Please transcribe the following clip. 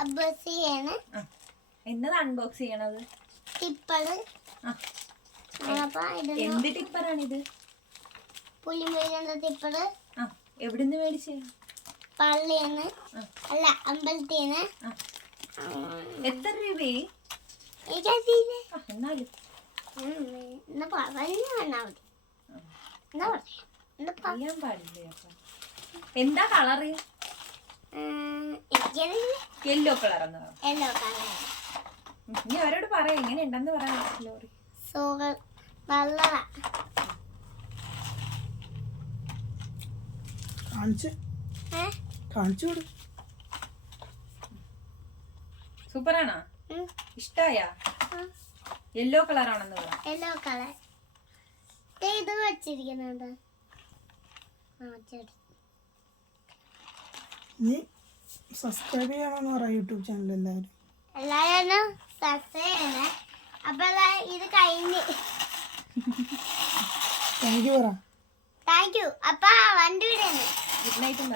Unbox ചെയ്യാണ്. എന്നതാ unbox ചെയ്യണത്? ടിപ്പറ്. എന്ത് ടിപ്പറാണിത്? പുളിമീനിന്റെ ടിപ്പറ്. എവിടുന്ന് മേടിച്ചേ? പള്ളിന്ന്. അല്ല, അമ്പലത്തിന്ന്. എത്ര രൂപയെ? എന്നാലും അറിയാൻ പാടില്ലേ? എന്താ കളറ്? Yellow colour. നീ അവരോട് പറയാ എങ്ങനെ ഉണ്ടെന്ന് പറയാ. സൂപ്പറാണോ? ഇഷ്ടായ? യെല്ലോ കളർ ആണെന്ന് പറ. Yellow colour. ഇത് വെച്ചിരിക്കുന്നുണ്ട്. നീ സബ്സ്ക്രൈബ് ചെയ്യണമെന്ന് പറ യൂട്യൂബ് ചാനൽ എല്ലാവരും സബ്സ്ക്രൈബ് ചെയ്യണേ. അപ്പൊ ഇത് കഴിഞ്ഞ്. താങ്ക് യു പറ. Thank you. അപ്പൊ വണ്ടി വിടുന്നു. Good night.